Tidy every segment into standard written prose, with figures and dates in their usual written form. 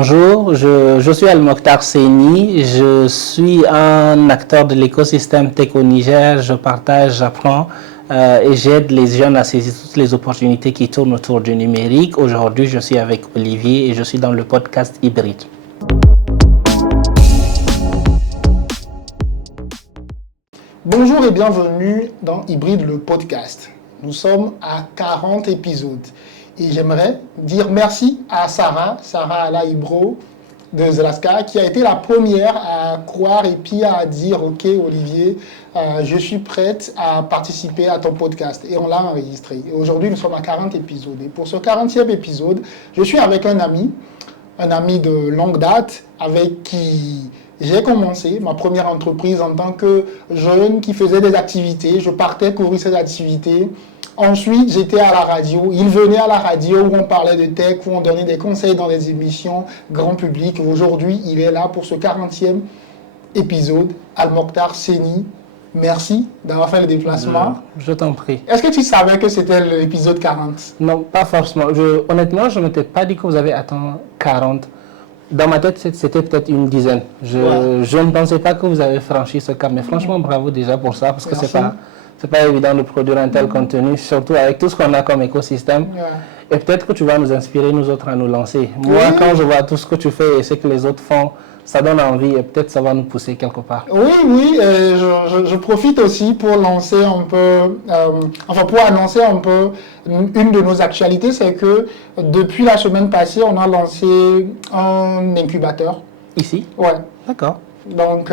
Bonjour, je suis Al-Mokhtar Seni, je suis un acteur de l'écosystème tech au Niger, je partage, j'apprends et j'aide les jeunes à saisir toutes les opportunités qui tournent autour du numérique. Aujourd'hui, je suis avec Olivier et je suis dans le podcast Hybride. Bonjour et bienvenue dans Hybride, le podcast. Nous sommes à 40 épisodes et j'aimerais dire merci à Sarah Alaibro de Zelaska qui a été la première à croire et puis à dire « Ok Olivier, je suis prête à participer à ton podcast » et on l'a enregistré. Et aujourd'hui, nous sommes à 40 épisodes. Et pour ce 40e épisode, je suis avec un ami de longue date avec qui j'ai commencé ma première entreprise en tant que jeune qui faisait des activités. Je partais couvrir ces activités. Ensuite, j'étais à la radio. Il venait à la radio où on parlait de tech, où on donnait des conseils dans des émissions grand public. Aujourd'hui, il est là pour ce 40e épisode. Al-Mokhtar Seni, merci d'avoir fait le déplacement. Je t'en prie. Est-ce que tu savais que c'était l'épisode 40? Non, pas forcément. Honnêtement, je ne m'étais pas dit que vous avez atteint 40. Dans ma tête, c'était peut-être une dizaine. Je ne pensais pas que vous avez franchi ce cap. Mais franchement, bravo déjà pour ça, parce que c'est pas évident de produire un tel contenu, surtout avec tout ce qu'on a comme écosystème. Et peut-être que tu vas nous inspirer, nous autres, à nous lancer. Moi, quand je vois tout ce que tu fais et ce que les autres font, ça donne envie et peut-être ça va nous pousser quelque part. Oui, je profite aussi pour lancer un peu, pour annoncer un peu une de nos actualités, c'est que depuis la semaine passée, on a lancé un incubateur. Ici? Ouais. D'accord. Donc,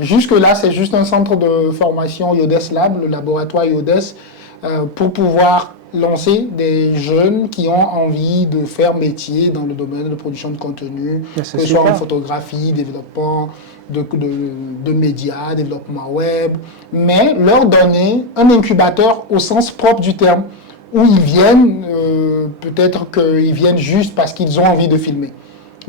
jusque-là, c'est juste un centre de formation IODES Lab, le laboratoire IODES, pour pouvoir lancer des jeunes qui ont envie de faire métier dans le domaine de production de contenu, que ce soit en photographie, développement de médias, développement web, mais leur donner un incubateur au sens propre du terme, où ils viennent, peut-être qu'ils viennent juste parce qu'ils ont envie de filmer.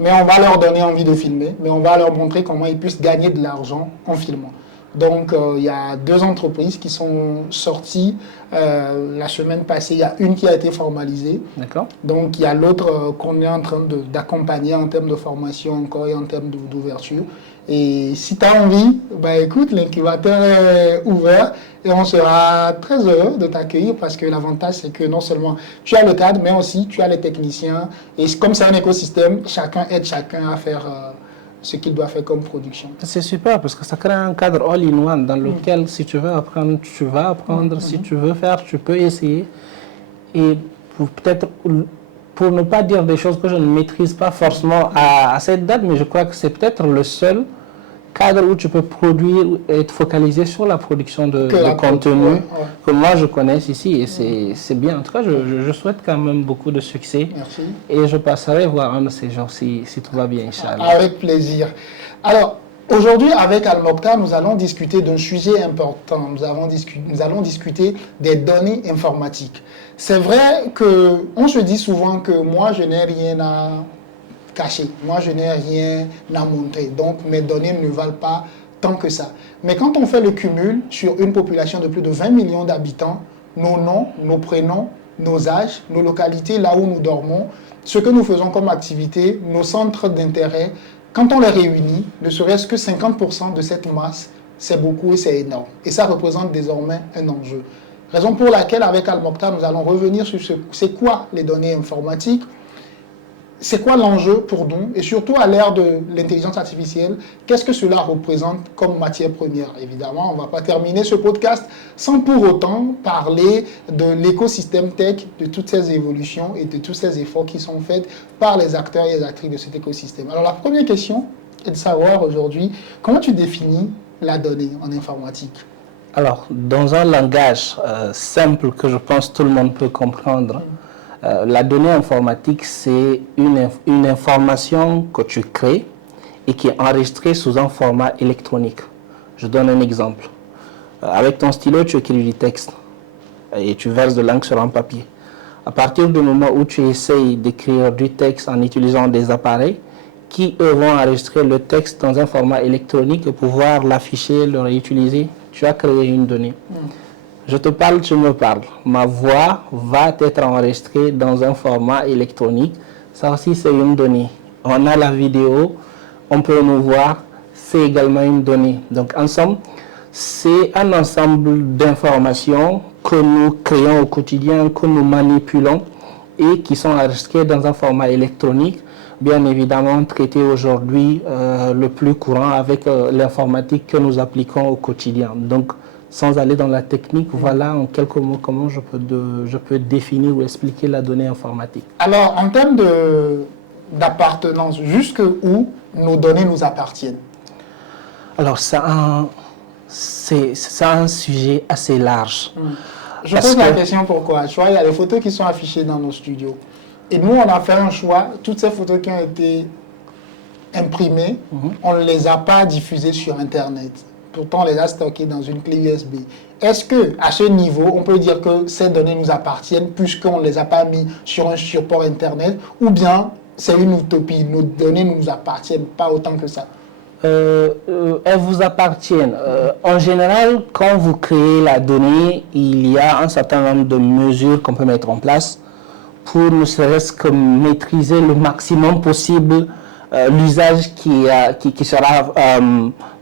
Mais on va leur donner envie de filmer, mais on va leur montrer comment ils puissent gagner de l'argent en filmant. Donc, il y a 2 entreprises qui sont sorties la semaine passée. Il y a une qui a été formalisée. D'accord. Donc, il y a l'autre qu'on est en train d'accompagner en termes de formation encore et en termes d'ouverture. Et si tu as envie, écoute, l'incubateur est ouvert et on sera très heureux de t'accueillir parce que l'avantage, c'est que non seulement tu as le cadre, mais aussi tu as les techniciens. Et comme c'est un écosystème, chacun aide chacun à faire ce qu'il doit faire comme production. C'est super parce que ça crée un cadre all-in-one dans lequel si tu veux apprendre, tu vas apprendre. Si tu veux faire, tu peux essayer. Et pour ne pas dire des choses que je ne maîtrise pas forcément à cette date, mais je crois que c'est peut-être le seul cadre où tu peux produire et être focalisé sur la production de contenu que moi je connais ici et c'est bien. En tout cas, je souhaite quand même beaucoup de succès. Merci. Et je passerai voir un de ces jours si tout va bien, Inch'Allah. Avec plaisir. Alors, aujourd'hui, avec Al-Mokhtar, nous allons discuter d'un sujet important. Nous allons discuter des données informatiques. C'est vrai qu'on se dit souvent que moi, je n'ai rien à caché. Moi, je n'ai rien à montrer. Donc, mes données ne valent pas tant que ça. Mais quand on fait le cumul sur une population de plus de 20 millions d'habitants, nos noms, nos prénoms, nos âges, nos localités, là où nous dormons, ce que nous faisons comme activité, nos centres d'intérêt, quand on les réunit, ne serait-ce que 50% de cette masse, c'est beaucoup et c'est énorme. Et ça représente désormais un enjeu. Raison pour laquelle, avec Al-Mokhtar, nous allons revenir sur c'est quoi les données informatiques. C'est quoi l'enjeu pour nous? Et surtout à l'ère de l'intelligence artificielle, qu'est-ce que cela représente comme matière première? Évidemment, on ne va pas terminer ce podcast sans pour autant parler de l'écosystème tech, de toutes ces évolutions et de tous ces efforts qui sont faits par les acteurs et les actrices de cet écosystème. Alors la première question est de savoir aujourd'hui, comment tu définis la donnée en informatique? Alors, dans un langage simple que je pense tout le monde peut comprendre, la donnée informatique, c'est une information que tu crées et qui est enregistrée sous un format électronique. Je donne un exemple. Avec ton stylo, tu écris du texte et tu verses de l'encre sur un papier. À partir du moment où tu essayes d'écrire du texte en utilisant des appareils qui, eux, vont enregistrer le texte dans un format électronique et pouvoir l'afficher, le réutiliser, tu as créé une donnée. Je te parle, tu me parles. Ma voix va être enregistrée dans un format électronique. Ça aussi, c'est une donnée. on a la vidéo, on peut nous voir, c'est également une donnée. Donc, en somme, c'est un ensemble d'informations que nous créons au quotidien, que nous manipulons et qui sont enregistrées dans un format électronique, bien évidemment traité aujourd'hui le plus courant avec l'informatique que nous appliquons au quotidien. Donc, sans aller dans la technique, voilà en quelques mots comment je peux définir ou expliquer la donnée informatique. Alors, en termes d'appartenance, jusqu'où nos données nous appartiennent? Alors, c'est un sujet assez large. Je pose la question pourquoi. Tu vois, il y a des photos qui sont affichées dans nos studios. Et nous, on a fait un choix. Toutes ces photos qui ont été imprimées, on ne les a pas diffusées sur Internet. Pourtant, on les a stockées dans une clé USB. Est-ce qu'à ce niveau, on peut dire que ces données nous appartiennent puisqu'on ne les a pas mis sur un support Internet, ou bien c'est une utopie, nos données ne nous appartiennent pas autant que ça? Elles vous appartiennent. En général, quand vous créez la donnée, il y a un certain nombre de mesures qu'on peut mettre en place pour ne serait-ce que maîtriser le maximum possible l'usage qui sera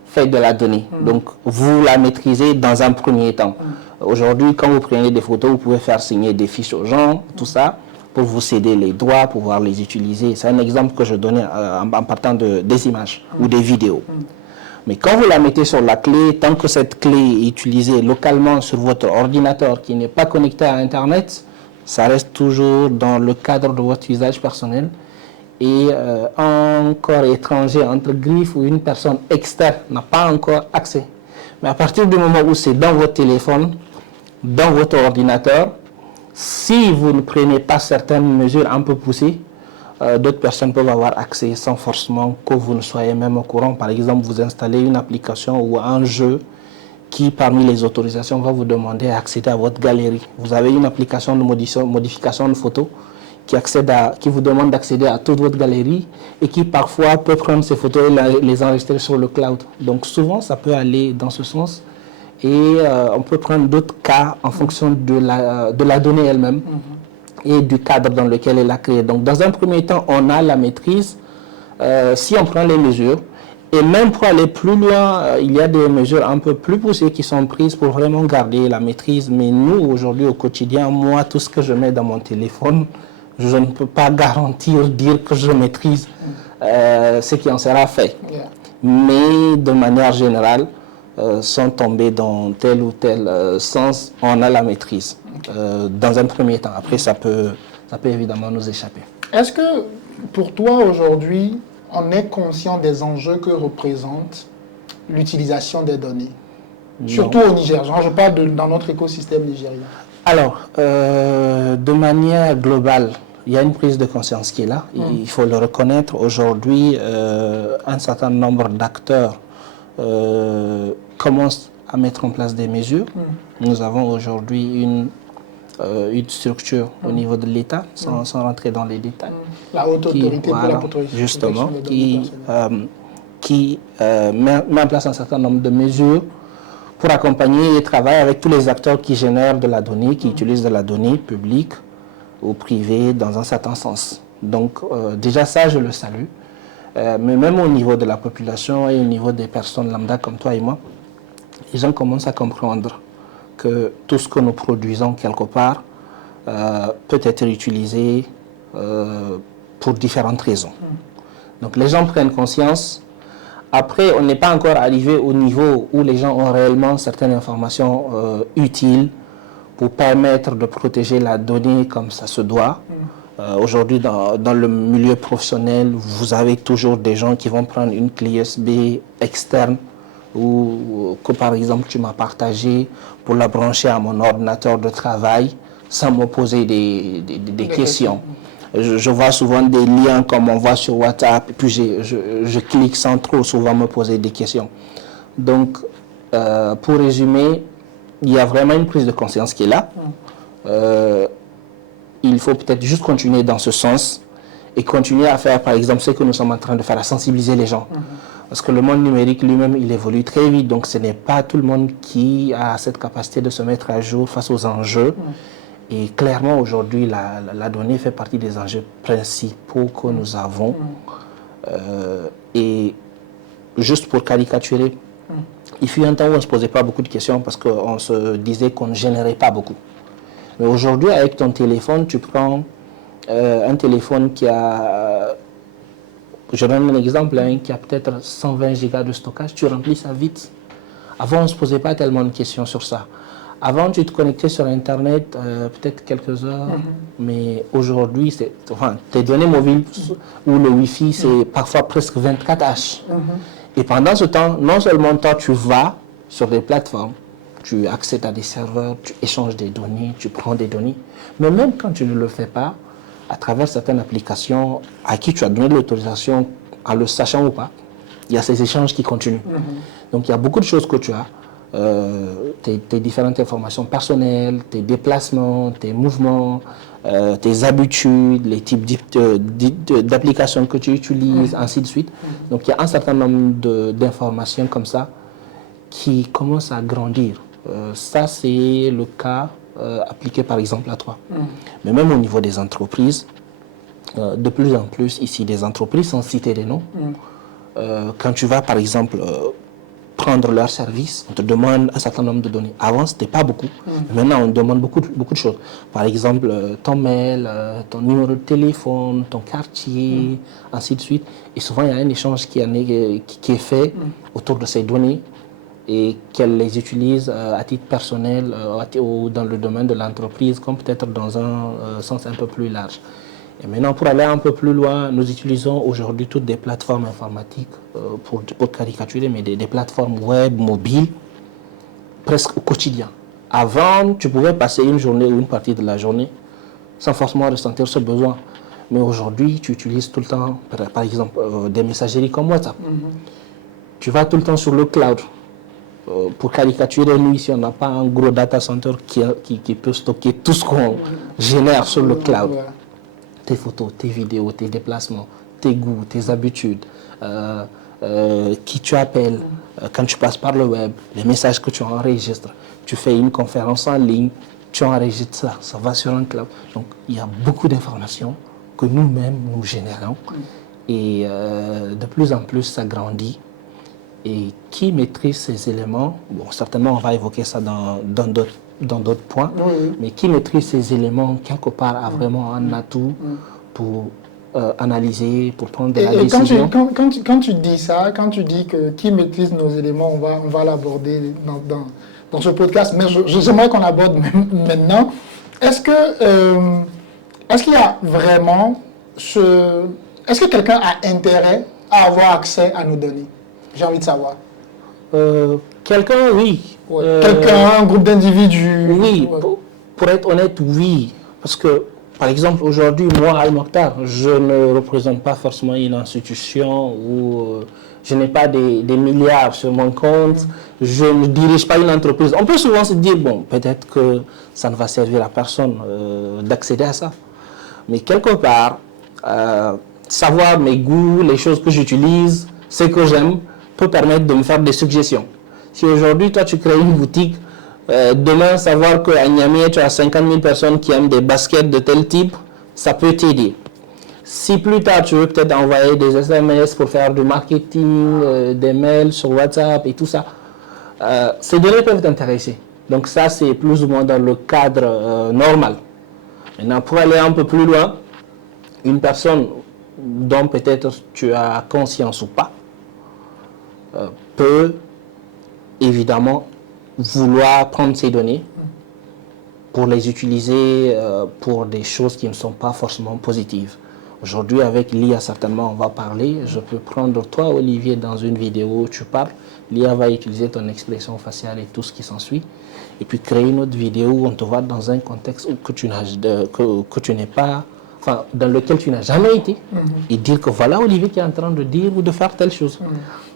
fait de la donnée. Donc, vous la maîtrisez dans un premier temps. Aujourd'hui, quand vous prenez des photos, vous pouvez faire signer des fiches aux gens, tout ça, pour vous céder les droits, pouvoir les utiliser. C'est un exemple que je donnais en partant des images ou des vidéos. Mais quand vous la mettez sur la clé, tant que cette clé est utilisée localement sur votre ordinateur qui n'est pas connecté à Internet, ça reste toujours dans le cadre de votre usage personnel. Et un corps étranger, entre griffes, ou une personne externe n'a pas encore accès. Mais à partir du moment où c'est dans votre téléphone, dans votre ordinateur, si vous ne prenez pas certaines mesures un peu poussées, d'autres personnes peuvent avoir accès sans forcément que vous ne soyez même au courant. Par exemple, vous installez une application ou un jeu qui, parmi les autorisations, va vous demander d'accéder à votre galerie. Vous avez une application de modification de photos qui vous demande d'accéder à toute votre galerie et qui parfois peut prendre ces photos et les enregistrer sur le cloud. Donc souvent, ça peut aller dans ce sens. Et on peut prendre d'autres cas en fonction de la donnée elle-même et du cadre dans lequel elle a créé. Donc dans un premier temps, on a la maîtrise si on prend les mesures. Et même pour aller plus loin, il y a des mesures un peu plus poussées qui sont prises pour vraiment garder la maîtrise. Mais nous, aujourd'hui, au quotidien, moi, tout ce que je mets dans mon téléphone, je ne peux pas dire que je maîtrise ce qui en sera fait. Mais de manière générale, sans tomber dans tel ou tel sens, on a la maîtrise dans un premier temps. Après, ça peut évidemment nous échapper. Est-ce que pour toi aujourd'hui, on est conscient des enjeux que représente l'utilisation des données? Non. Surtout au Niger, je parle dans notre écosystème nigérien. Alors, de manière globale, il y a une prise de conscience qui est là. Il faut le reconnaître. Aujourd'hui, un certain nombre d'acteurs commencent à mettre en place des mesures. Nous avons aujourd'hui une structure au niveau de l'État, sans rentrer dans les détails. La haute autorité pour la protection justement, qui met en place un certain nombre de mesures pour accompagner et travailler avec tous les acteurs qui génèrent de la donnée, qui utilisent de la donnée publique ou privée dans un certain sens. Donc déjà ça, je le salue. Mais même au niveau de la population et au niveau des personnes lambda comme toi et moi, les gens commencent à comprendre que tout ce que nous produisons quelque part peut être utilisé pour différentes raisons. Donc les gens prennent conscience. Après, on n'est pas encore arrivé au niveau où les gens ont réellement certaines informations utiles pour permettre de protéger la donnée comme ça se doit. Aujourd'hui, dans le milieu professionnel, vous avez toujours des gens qui vont prendre une clé USB externe ou que par exemple tu m'as partagé pour la brancher à mon ordinateur de travail sans me poser des questions. Je vois souvent des liens comme on voit sur WhatsApp et puis je clique sans trop souvent me poser des questions. Donc, pour résumer, il y a vraiment une prise de conscience qui est là. Il faut peut-être juste continuer dans ce sens et continuer à faire, par exemple, ce que nous sommes en train de faire, à sensibiliser les gens. Parce que le monde numérique lui-même, il évolue très vite, donc ce n'est pas tout le monde qui a cette capacité de se mettre à jour face aux enjeux. Et clairement, aujourd'hui, la donnée fait partie des enjeux principaux que nous avons Et juste pour caricaturer, il fut un temps où on ne se posait pas beaucoup de questions parce qu'on se disait qu'on ne générait pas beaucoup. Mais aujourd'hui, avec ton téléphone, tu prends un téléphone qui a, je donne un exemple, hein, qui a peut-être 120 gigas de stockage, tu remplis ça vite. Avant, on ne se posait pas tellement de questions sur ça. Avant, tu te connectais sur Internet peut-être quelques heures, mais aujourd'hui, tes données mobiles ou le Wi-Fi, c'est parfois presque 24 H. Et pendant ce temps, non seulement toi, tu vas sur des plateformes, tu accèdes à des serveurs, tu échanges des données, tu prends des données, mais même quand tu ne le fais pas, à travers certaines applications à qui tu as donné de l'autorisation, en le sachant ou pas, il y a ces échanges qui continuent. Donc il y a beaucoup de choses que tu as, tes différentes informations personnelles, tes déplacements, tes mouvements, tes habitudes, les types d'applications que tu utilises, ainsi de suite. Donc il y a un certain nombre d'informations comme ça qui commencent à grandir. Ça, c'est le cas appliqué par exemple à toi. Mais même au niveau des entreprises, de plus en plus ici, des entreprises, sans citer des noms, quand tu vas par exemple prendre leur service, on te demande un certain nombre de données. Avant, ce n'était pas beaucoup. Maintenant, on demande beaucoup de choses. Par exemple, ton mail, ton numéro de téléphone, ton quartier, ainsi de suite. Et souvent, il y a un échange qui est fait autour de ces données et qu'elle les utilise à titre personnel ou dans le domaine de l'entreprise, comme peut-être dans un sens un peu plus large. Et maintenant, pour aller un peu plus loin, nous utilisons aujourd'hui toutes des plateformes informatiques pour caricaturer, mais des plateformes web, mobiles, presque au quotidien. Avant, tu pouvais passer une journée ou une partie de la journée sans forcément ressentir ce besoin. Mais aujourd'hui, tu utilises tout le temps, par exemple, des messageries comme WhatsApp. Tu vas tout le temps sur le cloud. Pour caricaturer, nous ici, on n'a pas un gros data center qui peut stocker tout ce qu'on génère sur le cloud. Tes photos, tes vidéos, tes déplacements, tes goûts, tes habitudes, qui tu appelles, quand tu passes par le web, les messages que tu enregistres. Tu fais une conférence en ligne, tu enregistres ça, ça va sur un cloud. Donc, il y a beaucoup d'informations que nous-mêmes, nous générons. Et de plus en plus, ça grandit. Et qui maîtrise ces éléments, bon, certainement, on va évoquer ça dans d'autres points, mais qui maîtrise ces éléments, quelque part, a vraiment un atout pour analyser, pour prendre de la décision. Quand tu dis ça, quand tu dis que qui maîtrise nos éléments, on va l'aborder dans ce podcast, mais j'aimerais qu'on l'aborde maintenant. Est-ce qu'il y a vraiment est-ce que quelqu'un a intérêt à avoir accès à nos données? J'ai envie de savoir. Quelqu'un, oui. Quelqu'un, un groupe d'individus. Oui, pour être honnête, oui. Parce que, par exemple, aujourd'hui, moi, Al-Mokhtar, je ne représente pas forcément une institution ou je n'ai pas des milliards sur mon compte. Je ne dirige pas une entreprise. On peut souvent se dire, bon, peut-être que ça ne va servir à personne d'accéder à ça. Mais quelque part, savoir mes goûts, les choses que j'utilise, ce que j'aime, peut permettre de me faire des suggestions. Si aujourd'hui, toi, tu crées une boutique, demain, savoir qu'à Niamey, tu as 50 000 personnes qui aiment des baskets de tel type, ça peut t'aider. Si plus tard, tu veux peut-être envoyer des SMS pour faire du marketing, des mails sur WhatsApp et tout ça, ces données peuvent t'intéresser. Donc ça, c'est plus ou moins dans le cadre normal. Maintenant, pour aller un peu plus loin, une personne dont peut-être tu as conscience ou pas, peut évidemment vouloir prendre ces données pour les utiliser pour des choses qui ne sont pas forcément positives. Aujourd'hui, avec l'IA, certainement, on va parler. Je peux prendre toi, Olivier, dans une vidéo où tu parles. L'IA va utiliser ton expression faciale et tout ce qui s'ensuit. Et puis créer une autre vidéo où on te voit dans un contexte que tu n'es pas... Enfin, dans lequel tu n'as jamais été, et dire que voilà Olivier qui est en train de dire ou de faire telle chose.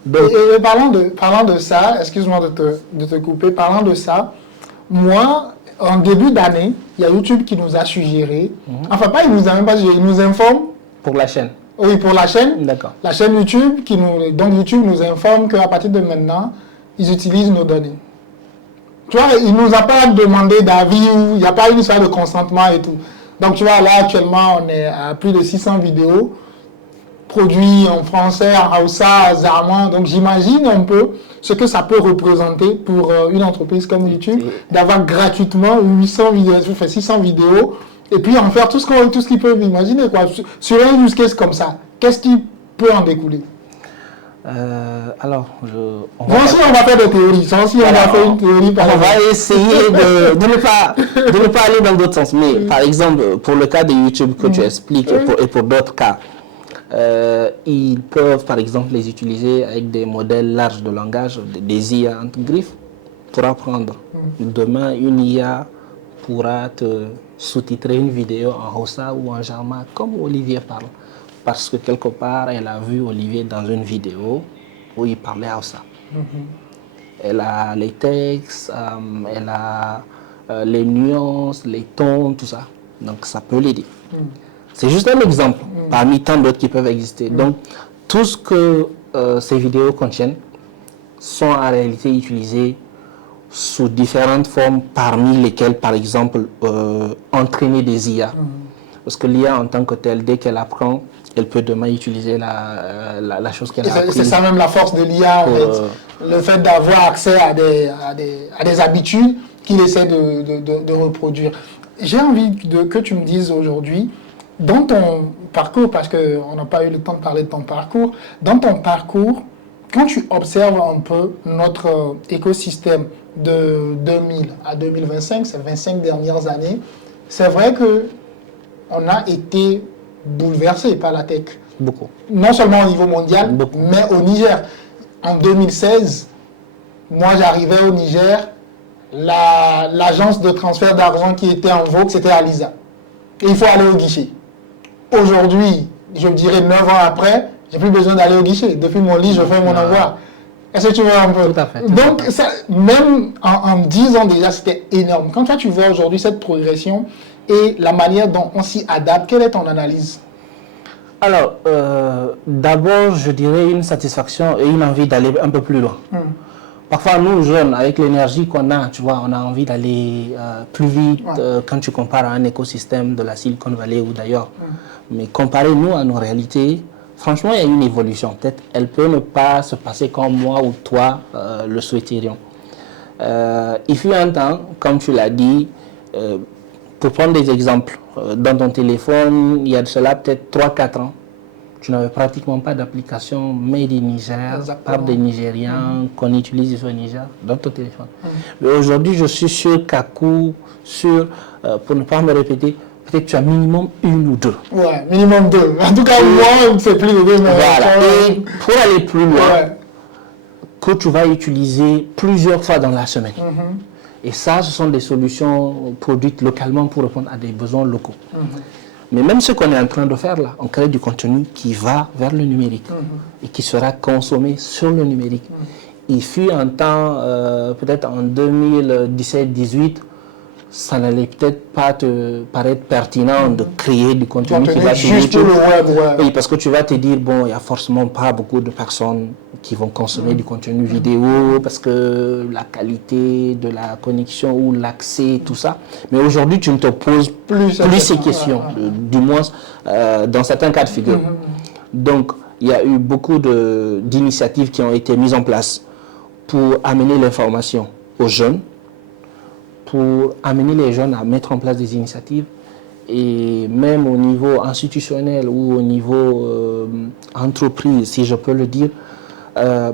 Donc, et parlant de ça, excuse-moi de te couper, parlant de ça, moi, en début d'année, il y a YouTube qui nous a suggéré, enfin pas, il nous a même pas suggéré, il nous informe. Pour la chaîne. Oui, pour la chaîne. D'accord. La chaîne YouTube, donc YouTube nous informe qu'à partir de maintenant, ils utilisent nos données. Tu vois, il ne nous a pas demandé d'avis, il n'y a pas une histoire de consentement et tout. Donc tu vois, là actuellement, on est à plus de 600 vidéos. produit en français, en Hausa, Zarma. Donc j'imagine un peu ce que ça peut représenter pour une entreprise comme YouTube d'avoir gratuitement 800 vidéos, 600 vidéos et puis en faire tout ce qu'ils peuvent imaginer, quoi. Sur un use case comme ça, qu'est-ce qui peut en découler? Alors, on va faire des théories. On va faire une théorie. On va essayer de ne pas aller dans d'autres sens. Mais par exemple, pour le cas de YouTube que tu expliques et pour d'autres cas, ils peuvent par exemple les utiliser avec des modèles larges de langage, des IA entre griffes, pour apprendre. Demain, une IA pourra te sous-titrer une vidéo en Hausa ou en Jarma comme Olivier parle. Parce que quelque part, elle a vu Olivier dans une vidéo où il parlait Hausa. Elle a les textes, elle a les nuances, les tons, tout ça. Donc ça peut l'aider. C'est juste un exemple parmi tant d'autres qui peuvent exister. Donc tout ce que ces vidéos contiennent sont en réalité utilisés sous différentes formes, parmi lesquelles, par exemple, entraîner des IA. Parce que l'IA en tant que telle, dès qu'elle apprend, elle peut demain utiliser la chose qu'elle a apprise. C'est ça même la force de l'IA, en fait. Le fait d'avoir accès à des habitudes qu'il essaie de reproduire. J'ai envie que tu me dises aujourd'hui, dans ton parcours, parce qu'on n'a pas eu le temps de parler de ton parcours, dans ton parcours, quand tu observes un peu notre écosystème de 2000 à 2025, ces 25 dernières années, c'est vrai qu'on a été bouleversé par la tech. Beaucoup. Non seulement au niveau mondial, mais au Niger. En 2016, moi j'arrivais au Niger, l'agence de transfert d'argent qui était en vogue, c'était Alisa. Et il faut aller au guichet. Aujourd'hui, je me dirais 9 ans après, j'ai plus besoin d'aller au guichet. Depuis mon lit, je fais mon envoi. Est-ce que tu vois un peu? Tout à fait. Donc, ça, même en 10 ans déjà, c'était énorme. Quand toi, tu vois aujourd'hui cette progression et la manière dont on s'y adapte, quelle est ton analyse? Alors, d'abord, je dirais une satisfaction et une envie d'aller un peu plus loin. Parfois, nous, jeunes, avec l'énergie qu'on a, tu vois, on a envie d'aller plus vite quand tu compares à un écosystème de la Silicon Valley ou d'ailleurs. Mais comparé, nous, à nos réalités, franchement, il y a une évolution. Peut-être elle peut ne pas se passer comme moi ou toi le souhaiterions. Il fut un temps, comme tu l'as dit, pour prendre des exemples, dans ton téléphone, il y a de cela peut-être 3-4 ans, tu n'avais pratiquement pas d'application made in Niger, par des Nigériens qu'on utilise ici au Niger, dans ton téléphone. Mais aujourd'hui, je suis sûr qu'à coup, pour ne pas me répéter, peut-être tu as minimum une ou deux. Ouais, minimum deux. En tout cas, moi, c'est plus de deux. Mais voilà. Et pour aller plus loin, que tu vas utiliser plusieurs fois dans la semaine. Et ça, ce sont des solutions produites localement pour répondre à des besoins locaux. Mais même ce qu'on est en train de faire là, on crée du contenu qui va vers le numérique et qui sera consommé sur le numérique. Il fut un temps, peut-être en 2017-18, ça n'allait peut-être pas te paraître pertinent de créer du contenu qui va juste pour le web. Oui, parce que tu vas te dire, bon, il n'y a forcément pas beaucoup de personnes qui vont consommer du contenu vidéo parce que la qualité de la connexion ou l'accès, tout ça. Mais aujourd'hui, tu ne te poses plus ces questions, du moins dans certains cas de figure. Donc, il y a eu beaucoup d'initiatives qui ont été mises en place pour amener l'information aux jeunes, pour amener les jeunes à mettre en place des initiatives et même au niveau institutionnel ou au niveau entreprise, si je peux le dire,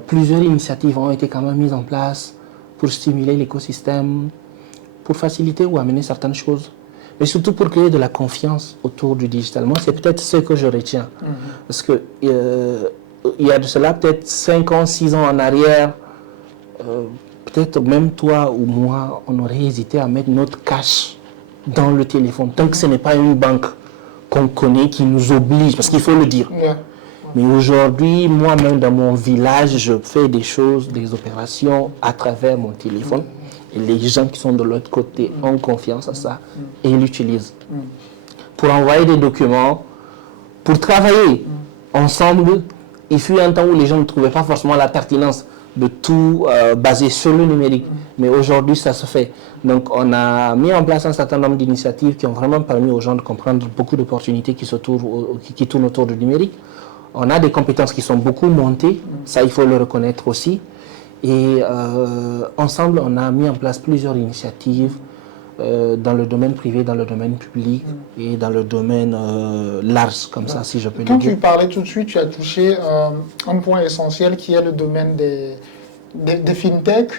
plusieurs initiatives ont été quand même mises en place pour stimuler l'écosystème, pour faciliter ou amener certaines choses, mais surtout pour créer de la confiance autour du digital. Moi, c'est peut-être ce que je retiens. Parce que il y a de cela peut-être 5 ans, 6 ans en arrière, peut-être même toi ou moi, on aurait hésité à mettre notre cash dans le téléphone. Tant que ce n'est pas une banque qu'on connaît qui nous oblige, parce qu'il faut le dire. Mais aujourd'hui, moi-même dans mon village, je fais des choses, des opérations à travers mon téléphone. Et les gens qui sont de l'autre côté ont confiance à ça et l'utilisent. Pour envoyer des documents, pour travailler ensemble, il fut un temps où les gens ne trouvaient pas forcément la pertinence de tout baser sur le numérique. Mais aujourd'hui, ça se fait. Donc, on a mis en place un certain nombre d'initiatives qui ont vraiment permis aux gens de comprendre beaucoup d'opportunités qui tournent autour du numérique. On a des compétences qui sont beaucoup montées, ça il faut le reconnaître aussi. Et ensemble, on a mis en place plusieurs initiatives dans le domaine privé, dans le domaine public et dans le domaine large, comme ça, si je peux le dire. Quand tu parlais tout de suite, tu as touché un point essentiel qui est le domaine des fintech.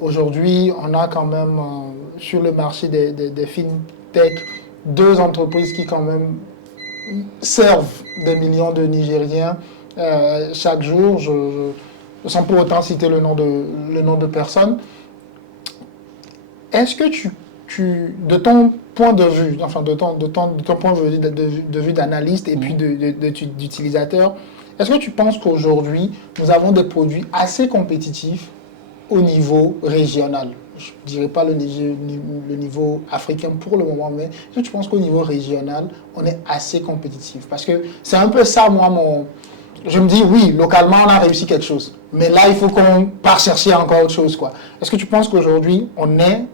Aujourd'hui, on a quand même sur le marché des fintech 2 entreprises qui quand même servent des millions de Nigériens chaque jour. Sans pour autant citer le nom de personnes. Est-ce que de ton point de vue, enfin de ton point de vue d'analyste et puis d'utilisateur, est-ce que tu penses qu'aujourd'hui, nous avons des produits assez compétitifs au niveau régional? Je ne dirais pas le niveau africain pour le moment, mais est-ce que tu penses qu'au niveau régional, on est assez compétitif? Parce que c'est un peu ça, moi, je me dis, oui, localement, on a réussi quelque chose. Mais là, il faut qu'on parte chercher encore autre chose, quoi. Est-ce que tu penses qu'aujourd'hui, on est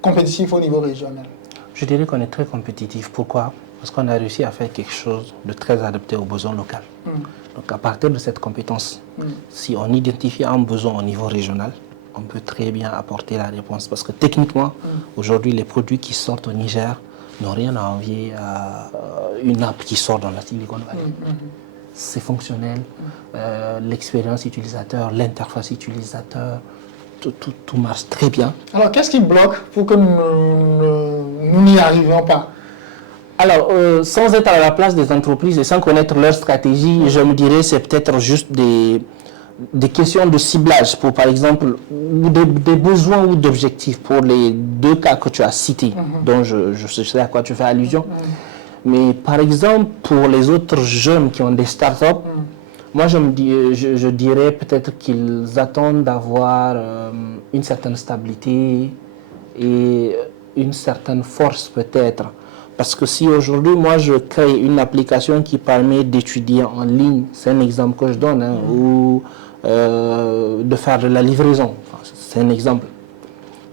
compétitif au niveau régional? Je dirais qu'on est très compétitif. Pourquoi? Parce qu'on a réussi à faire quelque chose de très adapté aux besoins locaux. Donc, à partir de cette compétence, si on identifie un besoin au niveau régional, on peut très bien apporter la réponse. Parce que techniquement, aujourd'hui, les produits qui sortent au Niger n'ont rien à envier à une app qui sort dans la Silicon Valley. C'est fonctionnel, l'expérience utilisateur, l'interface utilisateur, tout marche très bien. Alors, qu'est-ce qui bloque pour que nous n'y arrivions pas? Alors, sans être à la place des entreprises et sans connaître leur stratégie, je me dirais c'est peut-être juste des questions de ciblage pour, par exemple, ou des besoins ou d'objectifs pour les 2 cas que tu as cités, dont je sais à quoi tu fais allusion. Mais par exemple, pour les autres jeunes qui ont des startups, moi je dirais peut-être qu'ils attendent d'avoir une certaine stabilité et une certaine force peut-être. Parce que si aujourd'hui, moi je crée une application qui permet d'étudier en ligne, c'est un exemple que je donne, ou de faire de la livraison, c'est un exemple.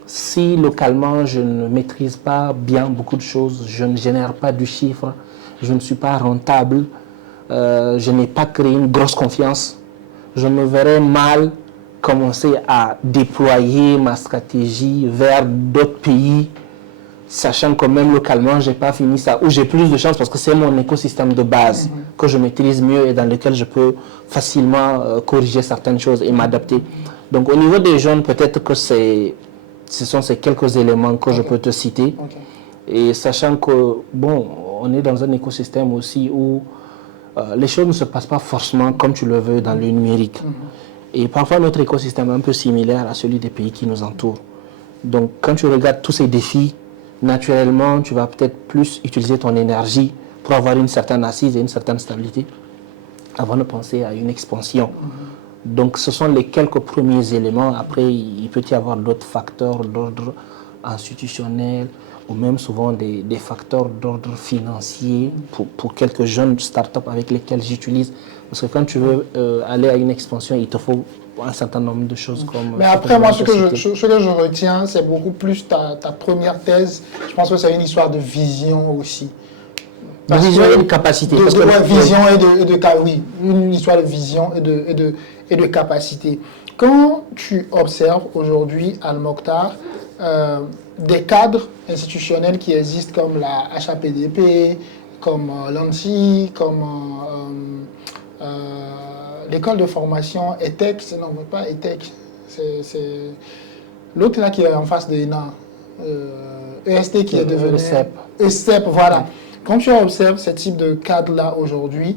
Si localement je ne maîtrise pas bien beaucoup de choses, je ne génère pas du chiffre, je ne suis pas rentable, je n'ai pas créé une grosse confiance, je me verrais mal commencer à déployer ma stratégie vers d'autres pays, sachant que même localement, je n'ai pas fini ça, ou j'ai plus de chance parce que c'est mon écosystème de base que je maîtrise mieux et dans lequel je peux facilement corriger certaines choses et m'adapter. Donc au niveau des jeunes, peut-être que ce sont ces quelques éléments que je peux te citer. Et sachant que, bon, on est dans un écosystème aussi où les choses ne se passent pas forcément comme tu le veux dans le numérique. Et parfois, notre écosystème est un peu similaire à celui des pays qui nous entourent. Donc, quand tu regardes tous ces défis, naturellement, tu vas peut-être plus utiliser ton énergie pour avoir une certaine assise et une certaine stabilité avant de penser à une expansion. Donc, ce sont les quelques premiers éléments. Après, il peut y avoir d'autres facteurs d'ordre institutionnel ou même souvent des facteurs d'ordre financier pour quelques jeunes startups avec lesquels j'utilise. Parce que quand tu veux aller à une expansion, il te faut un certain nombre de choses comme... Mais après, moi, ce que je retiens, c'est beaucoup plus ta première thèse. Je pense que c'est une histoire de vision aussi. De vision et de capacité. Vision oui, une histoire de vision et de capacité. Quand tu observes aujourd'hui, Al-Mokhtar, des cadres institutionnels qui existent comme la HAPDP, comme l'ANSI, comme l'école de formation ETEC, non, pas ETEC, c'est l'autre là qui est en face de l'ENA, EST qui est devenu ESTEP, voilà. Quand tu observes ce type de cadre-là aujourd'hui,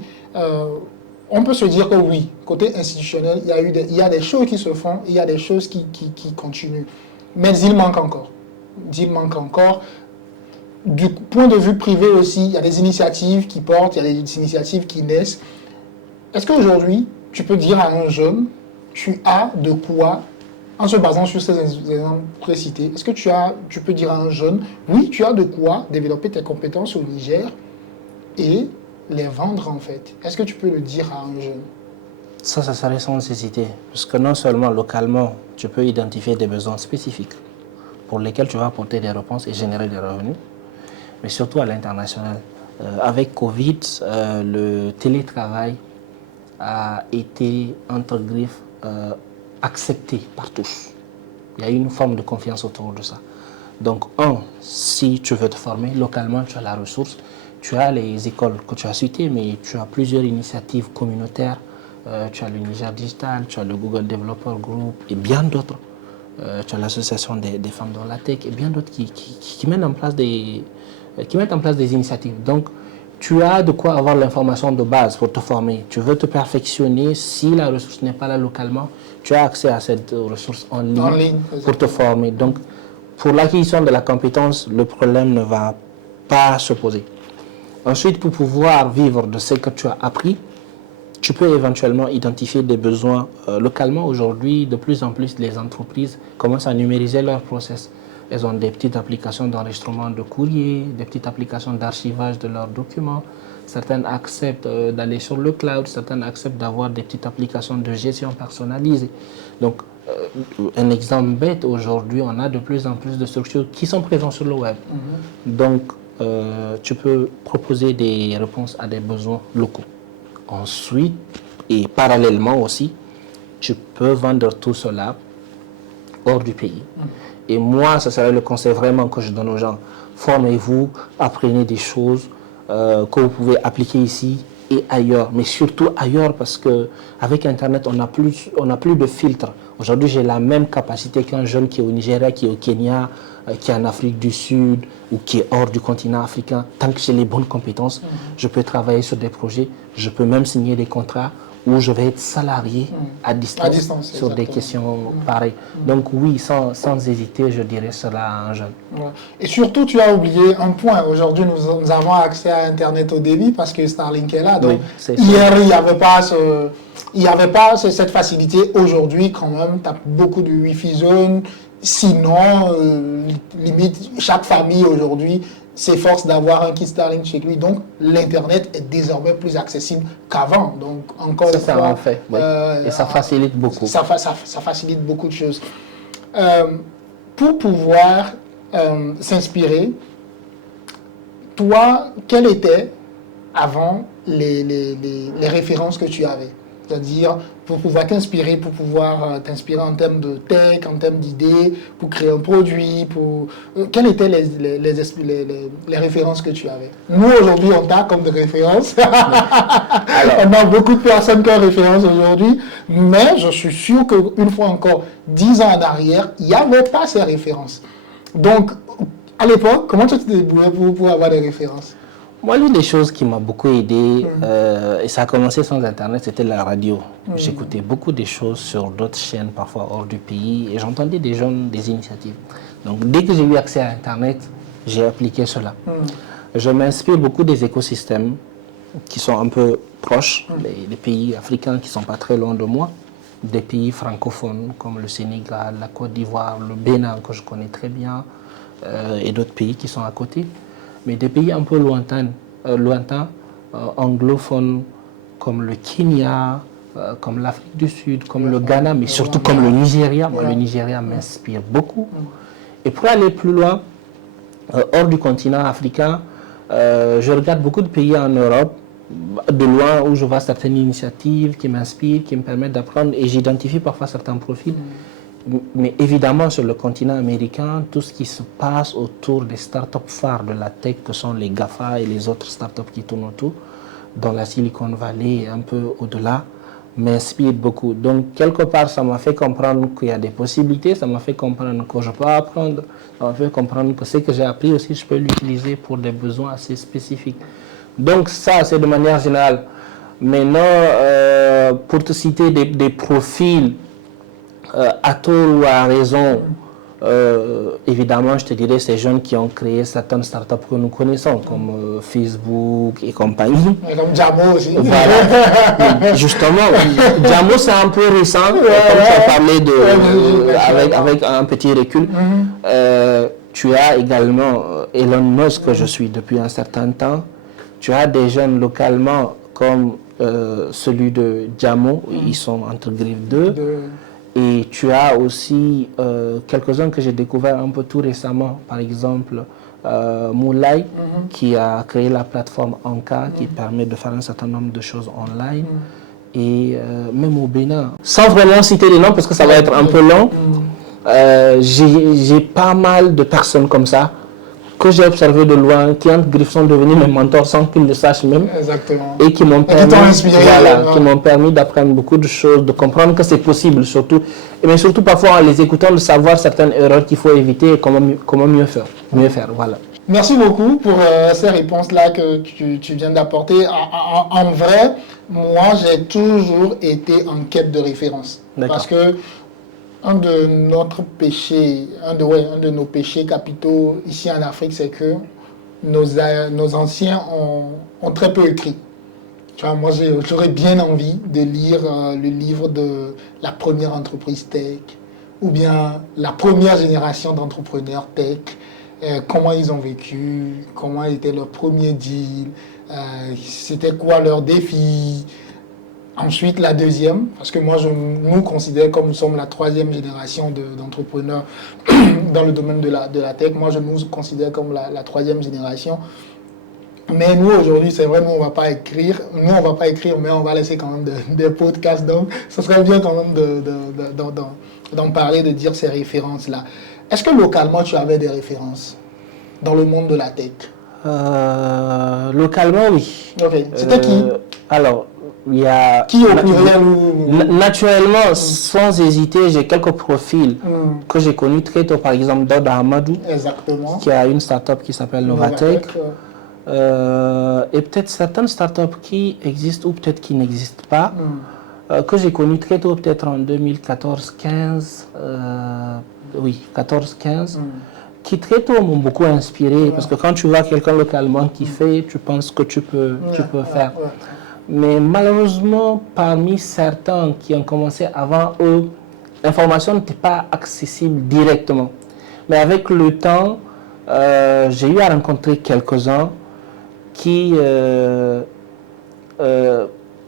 on peut se dire que oui, côté institutionnel, il y a des choses qui se font, il y a des choses qui continuent. Mais il manque encore. Du point de vue privé aussi, il y a des initiatives qui portent, il y a des initiatives qui naissent. Est-ce qu'aujourd'hui, tu peux dire à un jeune, tu as de quoi, en se basant sur ces exemples précités, est-ce que tu peux dire à un jeune, oui, tu as de quoi développer tes compétences au Niger et les vendre en fait? Est-ce que tu peux le dire à un jeune? Ça serait sans nécessité. Parce que non seulement localement, tu peux identifier des besoins spécifiques pour lesquels tu vas apporter des réponses et générer des revenus, mais surtout à l'international. avec Covid, le télétravail a été, entre griffes, accepté par tous. Il y a une forme de confiance autour de ça. Donc, si tu veux te former localement, tu as la ressource, tu as les écoles que tu as citées, mais tu as plusieurs initiatives communautaires. Tu as le Niger Digital, tu as le Google Developer Group et bien d'autres. Tu as l'association des femmes dans la tech et bien d'autres qui mettent en place des initiatives. Donc, tu as de quoi avoir l'information de base pour te former. Tu veux te perfectionner, si la ressource n'est pas là localement, tu as accès à cette ressource en ligne pour te former. Donc, pour l'acquisition de la compétence, le problème ne va pas se poser. Ensuite, pour pouvoir vivre de ce que tu as appris, tu peux éventuellement identifier des besoins localement. Aujourd'hui, de plus en plus, les entreprises commencent à numériser leurs process. Elles ont des petites applications d'enregistrement de courrier, des petites applications d'archivage de leurs documents. Certaines acceptent d'aller sur le cloud, certaines acceptent d'avoir des petites applications de gestion personnalisée. Donc, un exemple bête, aujourd'hui, on a de plus en plus de structures qui sont présentes sur le web. Donc, tu peux proposer des réponses à des besoins locaux. Ensuite, et parallèlement aussi, tu peux vendre tout cela hors du pays. Et moi, ce serait le conseil vraiment que je donne aux gens. Formez-vous, apprenez des choses que vous pouvez appliquer ici et ailleurs. Mais surtout ailleurs parce qu'avec Internet, on n'a plus de filtre. Aujourd'hui, j'ai la même capacité qu'un jeune qui est au Nigeria, qui est au Kenya, qui est en Afrique du Sud ou qui est hors du continent africain. Tant que j'ai les bonnes compétences, je peux travailler sur des projets, je peux même signer des contrats où je vais être salarié à distance sur des questions pareilles. Donc oui, sans hésiter, je dirais cela à un jeune. Ouais. Et surtout, tu as oublié un point. Aujourd'hui, nous avons accès à Internet au débit parce que Starlink est là. Donc, oui, hier, il n'y avait pas cette facilité. Aujourd'hui, quand même, tu as beaucoup de Wi-Fi zone. Sinon, limite, chaque famille aujourd'hui s'efforce d'avoir un kit Starlink chez lui. Donc, l'Internet est désormais plus accessible qu'avant. Donc, encore une fois, en fait, oui. Et ça facilite beaucoup. Ça facilite beaucoup de choses. Pour pouvoir s'inspirer, toi, quelles étaient avant les références que tu avais? C'est-à-dire, pour pouvoir t'inspirer, t'inspirer en termes de tech, en termes d'idées, pour créer un produit, quelles étaient les références que tu avais? Nous, aujourd'hui, on t'a comme de références. On a beaucoup de personnes qui ont référence aujourd'hui, mais je suis sûr qu'une fois encore, 10 ans en arrière, il n'y avait pas ces références. Donc, à l'époque, comment tu te débrouillais pour avoir des références? Moi, l'une des choses qui m'a beaucoup aidé, et ça a commencé sans Internet, c'était la radio. J'écoutais beaucoup de choses sur d'autres chaînes, parfois hors du pays, et j'entendais des jeunes, des initiatives. Donc, dès que j'ai eu accès à Internet, j'ai appliqué cela. Je m'inspire beaucoup des écosystèmes qui sont un peu proches, les pays africains qui ne sont pas très loin de moi, des pays francophones comme le Sénégal, la Côte d'Ivoire, le Bénin, que je connais très bien, et d'autres pays qui sont à côté. Mais des pays un peu lointains, anglophones, comme le Kenya, comme l'Afrique du Sud, comme le Ghana, mais surtout comme le Nigeria. Moi, le Nigeria m'inspire beaucoup. Et pour aller plus loin, hors du continent africain, je regarde beaucoup de pays en Europe, de loin, où je vois certaines initiatives qui m'inspirent, qui me permettent d'apprendre, et j'identifie parfois certains profils. Mais évidemment, sur le continent américain, tout ce qui se passe autour des startups phares de la tech, que sont les GAFA et les autres startups qui tournent autour, dans la Silicon Valley et un peu au-delà, m'inspire beaucoup. Donc, quelque part, ça m'a fait comprendre qu'il y a des possibilités, ça m'a fait comprendre que je peux apprendre, ça m'a fait comprendre que ce que j'ai appris aussi, je peux l'utiliser pour des besoins assez spécifiques. Donc, ça, c'est de manière générale. Maintenant, pour te citer des profils, à tort ou à raison, évidemment, je te dirais ces jeunes qui ont créé certaines startups que nous connaissons, comme Facebook et compagnie. Et comme Jamo aussi. Voilà. Justement, Jamo, c'est un peu récent, comme tu as parlé avec un petit recul. Tu as également Elon Musk, que je suis depuis un certain temps. Tu as des jeunes localement comme celui de Jamo, ils sont entre griffes 2. Et tu as aussi quelques-uns que j'ai découverts un peu tout récemment, par exemple Moulay, qui a créé la plateforme Anka, qui permet de faire un certain nombre de choses online. Et même au Bénin, sans vraiment citer les noms parce que ça va être un peu long, j'ai pas mal de personnes comme ça que j'ai observé de loin, qui entre griffes sont devenus mes mentors sans qu'ils le sachent même. Exactement. Et qui m'ont permis d'apprendre beaucoup de choses, de comprendre que c'est possible surtout, mais surtout parfois en les écoutant de savoir certaines erreurs qu'il faut éviter et comment mieux faire. Voilà. Merci beaucoup pour ces réponses-là que tu viens d'apporter. En vrai, moi, j'ai toujours été en quête de référence. Parce que un de nos péchés capitaux ici en Afrique, c'est que nos anciens ont très peu écrit. Tu vois, moi, j'aurais bien envie de lire le livre de la première entreprise tech ou bien la première génération d'entrepreneurs tech. Comment ils ont vécu, comment était leur premier deal, c'était quoi leurs défis. Ensuite, la deuxième, parce que moi, je nous considère comme nous sommes la troisième génération d'entrepreneurs dans le domaine de la tech. Moi, je nous considère comme la troisième génération. Mais nous, aujourd'hui, c'est vrai, nous, on ne va pas écrire. Nous, on ne va pas écrire, mais on va laisser quand même des podcasts. Donc, ce serait bien quand même d'en parler, de dire ces références-là. Est-ce que localement, tu avais des références dans le monde de la tech? Localement, oui. Ok. C'était qui? Alors, il y a... Qui au pluriel ou... Naturellement, sans hésiter, j'ai quelques profils que j'ai connus très tôt. Par exemple, Doda Amadou, qui a une start-up qui s'appelle Novatech. Et peut-être certaines start-up qui existent ou peut-être qui n'existent pas, que j'ai connues très tôt, peut-être en 2014-15. Oui, 14-15. Qui très tôt m'ont beaucoup inspiré, parce que quand tu vois quelqu'un localement qui fait, tu penses que tu peux faire. Mais malheureusement, parmi certains qui ont commencé avant eux, l'information n'était pas accessible directement. Mais avec le temps, j'ai eu à rencontrer quelques-uns qui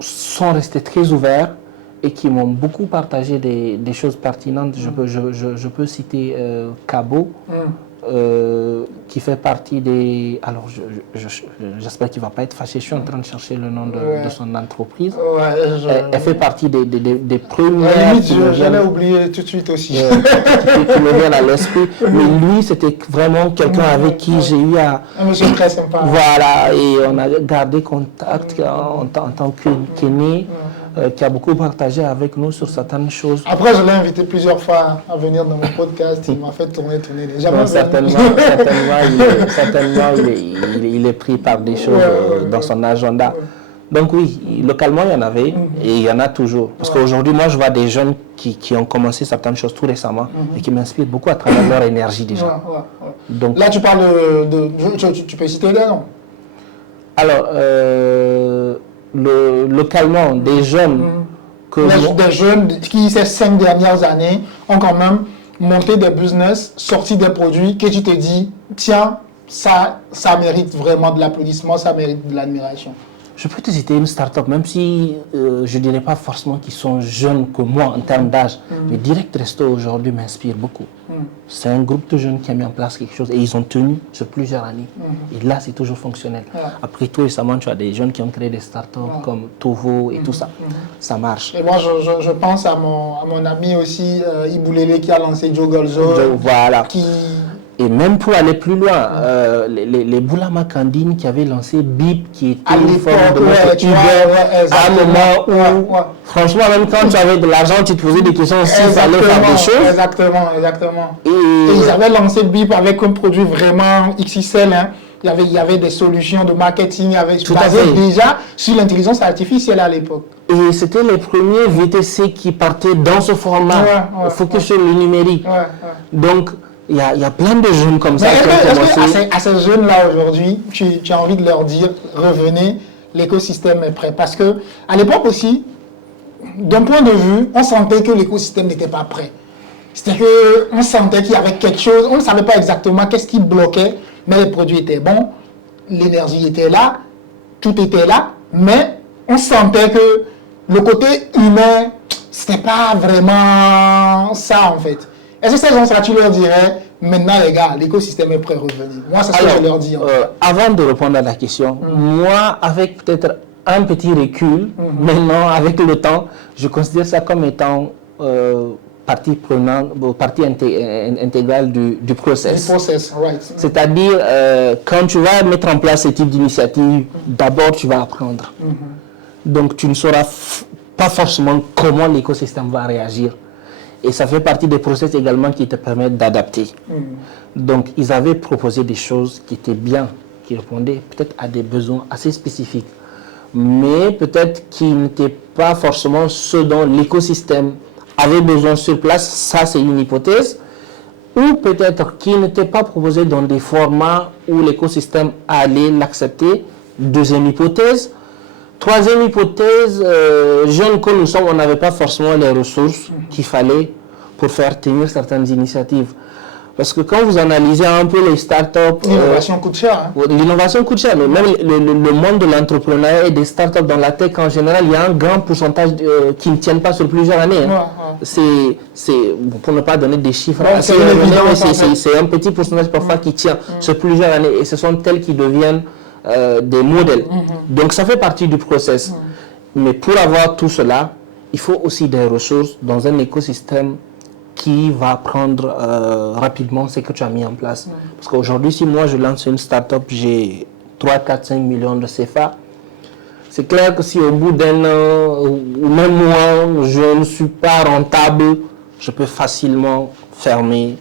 sont restés très ouverts et qui m'ont beaucoup partagé des choses pertinentes. Je peux citer Cabo, qui fait partie des... Alors, j'espère qu'il ne va pas être fâché, je suis en train de chercher le nom de son entreprise. Elle fait partie des premières... J'allais oublier tout de suite aussi. Qui me vient à l'esprit. Mais lui, c'était vraiment quelqu'un avec qui j'ai eu à... Un monsieur très sympa. Voilà, et on a gardé contact en tant qu'aîné. Qui a beaucoup partagé avec nous sur certaines choses. Après, je l'ai invité plusieurs fois à venir dans mon podcast. Il m'a fait tourner. Certainement, il est pris par des choses dans son agenda. Donc oui, localement, il y en avait et il y en a toujours. Parce qu'aujourd'hui, moi, je vois des jeunes qui ont commencé certaines choses tout récemment et qui m'inspirent beaucoup à travers leur énergie déjà. Donc, là, tu parles tu peux citer des noms? Alors, localement, des jeunes des jeunes qui, ces 5 dernières années, ont quand même monté des business, sorti des produits que tu te dis, tiens, ça mérite vraiment de l'applaudissement, ça mérite de l'admiration. Je peux te citer une start-up, même si je ne dirais pas forcément qu'ils sont jeunes que moi en termes d'âge. Mais Direct Resto aujourd'hui m'inspire beaucoup. C'est un groupe de jeunes qui a mis en place quelque chose et ils ont tenu sur plusieurs années. Et là, c'est toujours fonctionnel. Après tout récemment, tu as des jeunes qui ont créé des start-up comme Tovo et tout ça. Ça marche. Et moi, je pense à mon ami aussi, Iboulele, qui a lancé Jogolzo. Voilà. Et même pour aller plus loin, les Boulama Kandine qui avaient lancé BIP, qui était une forme de Uber, à un moment où, franchement, même quand tu avais de l'argent, tu te posais des questions s'il fallait faire des choses. Exactement. Et ils avaient lancé BIP avec un produit vraiment XXL. Hein. Il y avait des solutions de marketing basées déjà sur l'intelligence artificielle à l'époque. Et c'était les premiers VTC qui partaient dans ce format, focus sur le numérique. Donc, il y a plein de jeunes comme ça qui ont commencé. À ces jeunes-là aujourd'hui, tu as envie de leur dire, revenez, l'écosystème est prêt. Parce que à l'époque aussi, d'un point de vue, on sentait que l'écosystème n'était pas prêt. C'était qu'on sentait qu'il y avait quelque chose, on ne savait pas exactement qu'est-ce qui bloquait, mais les produits étaient bons, l'énergie était là, tout était là, mais on sentait que le côté humain, c'était pas vraiment ça en fait. Est-ce que ces gens-là, tu leur dirais, maintenant les gars, l'écosystème est prêt à revenir? Moi, c'est ce que je leur dis. Avant de répondre à la question, moi, avec peut-être un petit recul, maintenant, avec le temps, je considère ça comme étant partie prenante, partie intégrale du process. Du process, right. C'est-à-dire, quand tu vas mettre en place ce type d'initiative, d'abord tu vas apprendre. Donc tu ne sauras pas forcément comment l'écosystème va réagir. Et ça fait partie des process également qui te permettent d'adapter. Donc ils avaient proposé des choses qui étaient bien, qui répondaient peut-être à des besoins assez spécifiques, mais peut-être qui n'étaient pas forcément ce dont l'écosystème avait besoin sur place, ça c'est une hypothèse, ou peut-être qui n'était pas proposé dans des formats où l'écosystème allait l'accepter, deuxième hypothèse. Troisième hypothèse, jeunes que nous sommes, on n'avait pas forcément les ressources qu'il fallait pour faire tenir certaines initiatives. Parce que quand vous analysez un peu les startups... L'innovation coûte cher. Hein? L'innovation coûte cher, mais même le monde de l'entrepreneuriat et des startups dans la tech en général, il y a un grand pourcentage qui ne tiennent pas sur plusieurs années. Hein. C'est, pour ne pas donner des chiffres, c'est un petit pourcentage parfois qui tient sur plusieurs années et ce sont tels qui deviennent des modèles. Donc ça fait partie du process. Mais pour avoir tout cela, il faut aussi des ressources dans un écosystème qui va prendre rapidement ce que tu as mis en place. Parce qu'aujourd'hui, si moi je lance une start-up, j'ai 3, 4, 5 millions de CFA, c'est clair que si au bout d'un an ou même mois, je ne suis pas rentable, je peux facilement fermer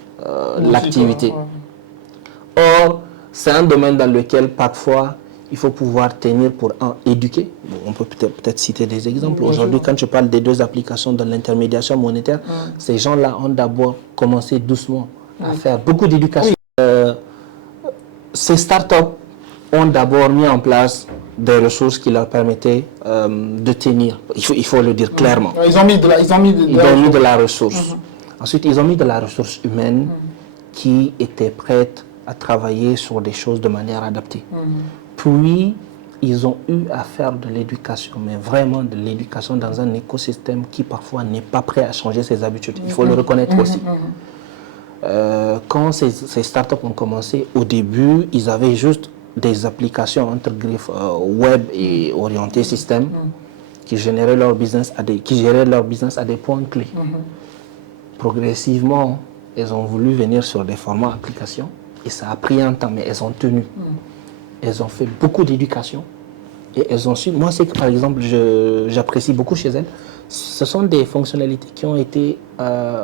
l'activité. Or, c'est un domaine dans lequel parfois il faut pouvoir tenir pour éduquer. Bon, on peut peut-être citer des exemples. Aujourd'hui, quand je parle des 2 applications de l'intermédiation monétaire, ces gens-là ont d'abord commencé doucement à faire beaucoup d'éducation. Ces startups ont d'abord mis en place des ressources qui leur permettaient de tenir. Il faut le dire clairement. Ils ont mis de la ressource. Ensuite, ils ont mis de la ressource humaine qui était prête à travailler sur des choses de manière adaptée. Puis, ils ont eu à faire de l'éducation, mais vraiment de l'éducation dans un écosystème qui parfois n'est pas prêt à changer ses habitudes. Il faut le reconnaître aussi. Quand ces startups ont commencé, au début, ils avaient juste des applications entre griffes web et orientées système qui géraient leur business à des points clés. Progressivement, elles ont voulu venir sur des formats applications et ça a pris un temps, mais elles ont tenu. Elles ont fait beaucoup d'éducation et elles ont su. Moi, c'est que par exemple, j'apprécie beaucoup chez elles. Ce sont des fonctionnalités qui ont été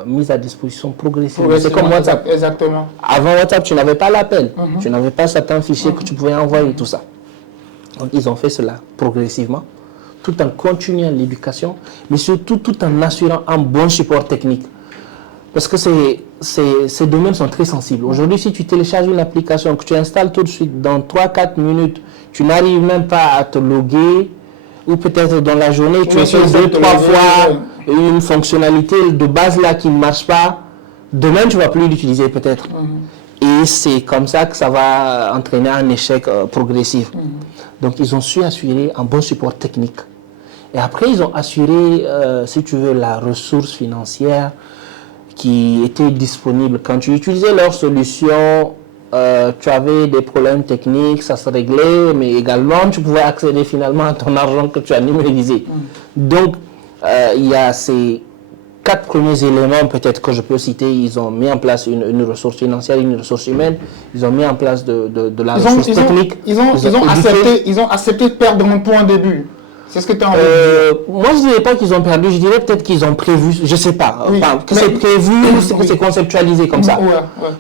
mises à disposition progressivement. C'est comme WhatsApp. Exactement. Avant WhatsApp, tu n'avais pas l'appel. Tu n'avais pas certains fichiers que tu pouvais envoyer, tout ça. Donc, ils ont fait cela progressivement, tout en continuant l'éducation, mais surtout tout en assurant un bon support technique. Parce que ces domaines sont très sensibles. Aujourd'hui, si tu télécharges une application que tu installes tout de suite, dans 3-4 minutes, tu n'arrives même pas à te loguer, ou peut-être dans la journée, tu essaies 2-3 fois une fonctionnalité de base là qui ne marche pas, demain tu ne vas plus l'utiliser peut-être. Et c'est comme ça que ça va entraîner un échec progressif. Donc ils ont su assurer un bon support technique. Et après, ils ont assuré, si tu veux, la ressource financière qui était disponible. Quand tu utilisais leur solution, tu avais des problèmes techniques, ça se réglait, mais également tu pouvais accéder finalement à ton argent que tu as numérisé. Donc, il y a ces 4 premiers éléments peut-être que je peux citer. Ils ont mis en place une ressource financière, une ressource humaine, ils ont mis en place de la ressource technique. Ils ont accepté de perdre un point de début. C'est ce que tu as envie de dire. Moi, je ne dirais pas qu'ils ont perdu, je dirais peut-être qu'ils ont prévu, je ne sais pas, que c'est prévu, que c'est conceptualisé comme ça.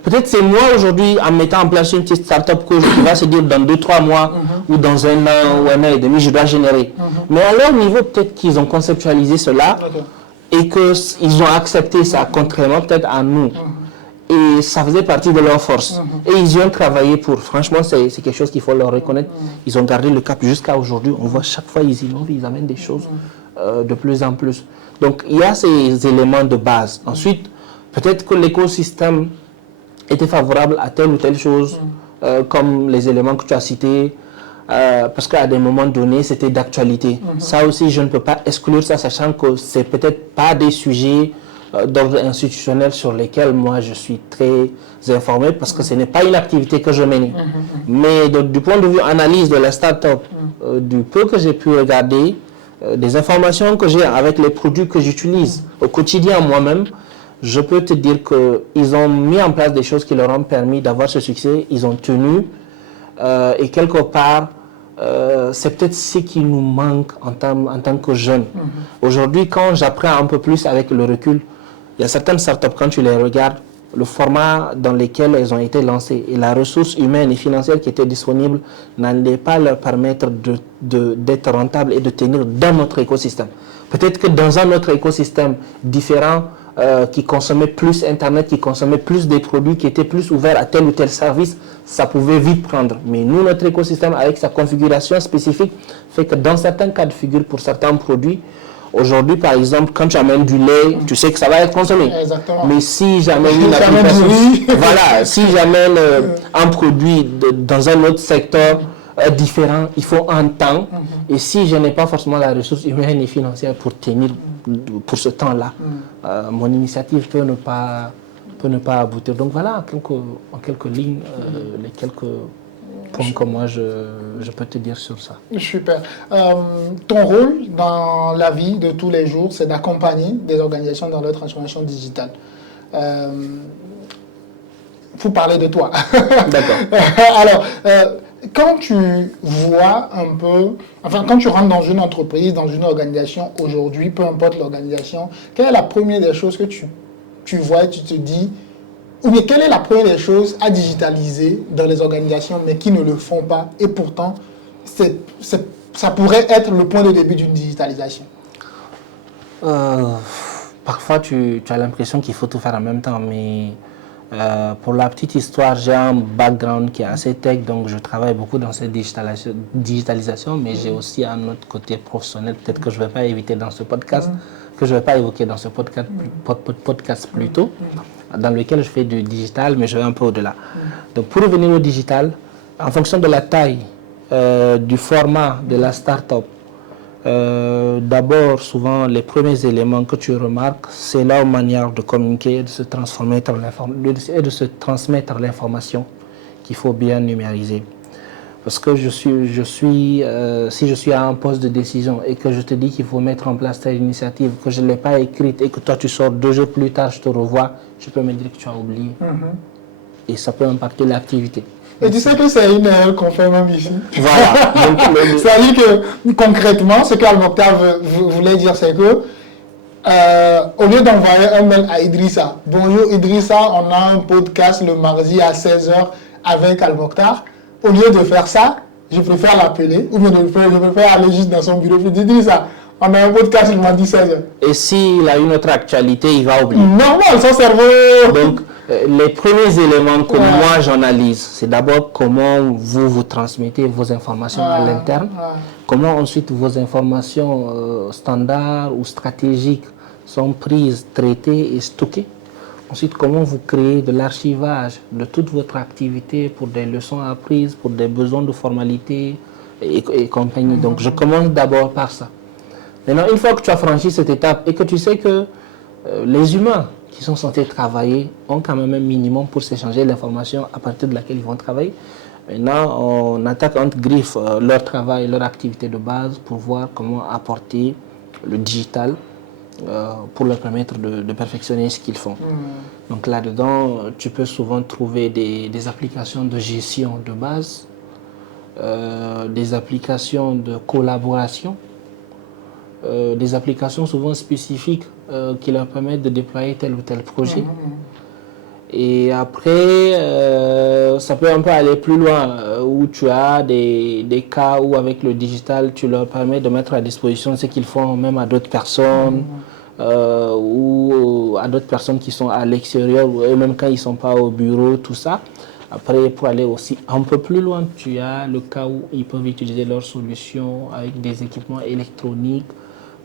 Peut-être c'est moi aujourd'hui, en mettant en place une petite start-up que je vais se dire dans 2-3 mois ou dans 1 an ou 1 an et demi, je dois générer. Mais à leur niveau, peut-être qu'ils ont conceptualisé cela et qu'ils ont accepté ça, contrairement peut-être à nous. Et ça faisait partie de leur force. Et ils y ont travaillé pour. Franchement, c'est quelque chose qu'il faut leur reconnaître. Ils ont gardé le cap jusqu'à aujourd'hui. On voit chaque fois ils innovent, ils amènent des choses de plus en plus. Donc, il y a ces éléments de base. Ensuite, peut-être que l'écosystème était favorable à telle ou telle chose, comme les éléments que tu as cités, parce qu'à des moments donnés, c'était d'actualité. Ça aussi, je ne peux pas exclure ça, sachant que c'est peut-être pas des sujets d'ordre institutionnel sur lesquels moi je suis très informé parce que ce n'est pas une activité que je mène. Mais du point de vue analyse de la start-up, du peu que j'ai pu regarder, des informations que j'ai avec les produits que j'utilise au quotidien moi-même, je peux te dire qu'ils ont mis en place des choses qui leur ont permis d'avoir ce succès, ils ont tenu et quelque part, c'est peut-être ce qui nous manque en tant que jeunes. Aujourd'hui, quand j'apprends un peu plus avec le recul, il y a certaines startups, quand tu les regardes, le format dans lequel elles ont été lancées et la ressource humaine et financière qui était disponible n'allait pas leur permettre d'être rentables et de tenir dans notre écosystème. Peut-être que dans un autre écosystème différent, qui consommait plus Internet, qui consommait plus des produits, qui étaient plus ouverts à tel ou tel service, ça pouvait vite prendre. Mais nous, notre écosystème, avec sa configuration spécifique, fait que dans certains cas de figure, pour certains produits, aujourd'hui, par exemple, quand tu amènes du lait, tu sais que ça va être consommé. Exactement. Mais si j'amène une application, voilà, si j'amène un produit dans un autre secteur différent, il faut un temps. Et si je n'ai pas forcément la ressource humaine et financière pour tenir pour ce temps-là, mon initiative peut ne pas aboutir. Donc voilà, en quelques lignes, les quelques points que moi je peux te dire sur ça. Super. Ton rôle dans la vie de tous les jours, c'est d'accompagner des organisations dans leur transformation digitale. Faut parler de toi. D'accord. Alors, quand tu vois un peu, enfin quand tu rentres dans une entreprise, dans une organisation aujourd'hui, peu importe l'organisation, quelle est la première des choses que tu vois et tu te dis, ou bien quelle est la première des choses à digitaliser dans les organisations mais qui ne le font pas et pourtant ça pourrait être le point de début d'une digitalisation? Parfois tu as l'impression qu'il faut tout faire en même temps, mais pour la petite histoire, j'ai un background qui est assez tech, donc je travaille beaucoup dans cette digitalisation, mais j'ai aussi un autre côté professionnel, peut-être que je ne vais pas éviter dans ce podcast, que je ne vais pas évoquer dans ce podcast plutôt, dans lequel je fais du digital, mais je vais un peu au-delà. Donc pour revenir au digital, en fonction de la taille, du format de la start-up, d'abord, souvent, les premiers éléments que tu remarques, c'est leur manière de communiquer, de se transmettre l'information qu'il faut bien numériser. Parce que si je suis à un poste de décision et que je te dis qu'il faut mettre en place telle initiative, que je ne l'ai pas écrite et que toi tu sors 2 jours plus tard, je te revois, je peux me dire que tu as oublié. Et ça peut impacter l'activité. Et tu sais que c'est une erreur qu'on fait même ici. Voilà. C'est-à-dire que concrètement, ce qu'Al-Mokhtar voulait dire, c'est que au lieu d'envoyer un mail à Idrissa, bonjour Idrissa, on a un podcast le mardi à 16h avec Al-Mokhtar. Au lieu de faire ça, je préfère l'appeler, ou bien je préfère aller juste dans son bureau et dire Idrissa, on a un podcast le mardi 16h. Et s'il a une autre actualité, il va oublier. Normal, son cerveau. Donc, les premiers éléments que moi j'analyse, c'est d'abord comment vous transmettez vos informations à l'interne, comment ensuite vos informations standards ou stratégiques sont prises, traitées et stockées. Ensuite, comment vous créez de l'archivage de toute votre activité pour des leçons apprises, pour des besoins de formalité et compagnie. Donc, je commence d'abord par ça. Maintenant, une fois que tu as franchi cette étape et que tu sais que les humains qui sont censés travailler ont quand même un minimum pour s'échanger l'information à partir de laquelle ils vont travailler. Maintenant, on attaque entre griffes leur travail, leur activité de base pour voir comment apporter le digital pour leur permettre de perfectionner ce qu'ils font. Donc là-dedans, tu peux souvent trouver des applications de gestion de base, des applications de collaboration, des applications souvent spécifiques qui leur permettent de déployer tel ou tel projet. Et après, ça peut un peu aller plus loin, où tu as des cas où avec le digital, tu leur permets de mettre à disposition ce qu'ils font même à d'autres personnes, ou à d'autres personnes qui sont à l'extérieur, ou même quand ils ne sont pas au bureau, tout ça. Après, pour aller aussi un peu plus loin, tu as le cas où ils peuvent utiliser leurs solutions avec des équipements électroniques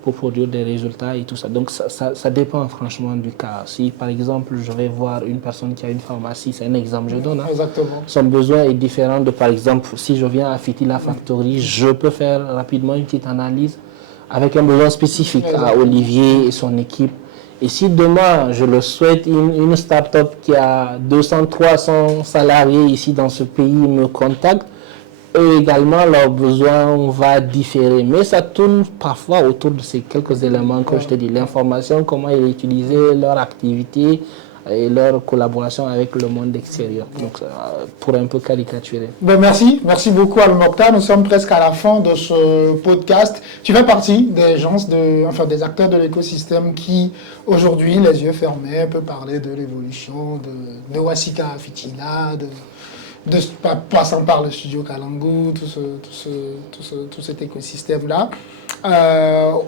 pour produire des résultats et tout ça. Donc, ça dépend franchement du cas. Si, par exemple, je vais voir une personne qui a une pharmacie, c'est un exemple que je donne. Exactement. Son besoin est différent de, par exemple, si je viens à Fitila Factory, je peux faire rapidement une petite analyse avec un besoin spécifique à Olivier et son équipe Et si demain, je le souhaite, une start-up qui a 200, 300 salariés ici dans ce pays me contacte, eux également, leurs besoins va différer. Mais ça tourne parfois autour de ces quelques éléments que je te dis. L'information, comment ils utiliser leur activité et leur collaboration avec le monde extérieur. Donc, pour un peu caricaturer. Ben merci beaucoup Al Mokhtar. Nous sommes presque à la fin de ce podcast. Tu fais partie des gens, des acteurs de l'écosystème qui, aujourd'hui, les yeux fermés, peuvent parler de l'évolution de Wasika Fitina, passant par le studio Kalangu, tout cet écosystème-là.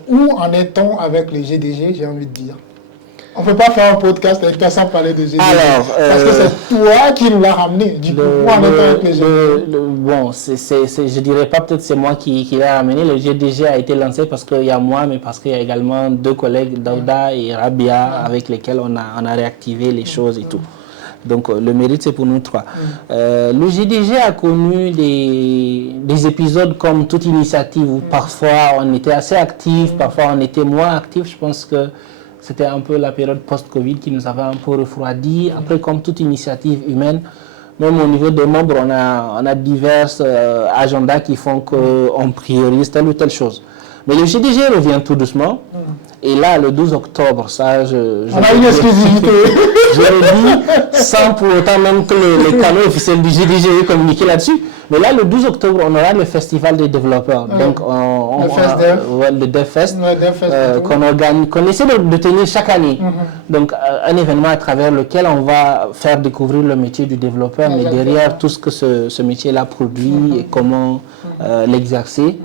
Où en est-on avec les GDG, j'ai envie de dire? On ne peut pas faire un podcast avec toi sans parler de GDG. Alors, parce que c'est toi qui nous l'as ramené. Du coup, où en est-on avec les GDG? Bon, je dirais pas peut-être c'est moi qui l'ai ramené. Le GDG a été lancé parce qu'il y a moi, mais parce qu'il y a également deux collègues, Daouda et Rabia, avec lesquels on a réactivé les choses et tout. Donc, le mérite, c'est pour nous trois. Le GDG a connu des épisodes comme toute initiative où parfois on était assez actif, parfois on était moins actif. Je pense que c'était un peu la période post-Covid qui nous avait un peu refroidi. Après, comme toute initiative humaine, même au niveau des membres, on a divers agendas qui font qu'on priorise telle ou telle chose. Mais le GDG revient tout doucement. Et là, le 12 octobre, ça, on a une exclusivité. Je l'ai dit sans pour autant même que les canaux officiels du GDG aient communiqué là-dessus. Mais là, le 12 octobre, on aura le festival des développeurs. Donc, le DevFest, qu'on essaie de tenir chaque année. Donc, un événement à travers lequel on va faire découvrir le métier du développeur, mais derrière tout ce que ce métier-là produit et comment l'exercer.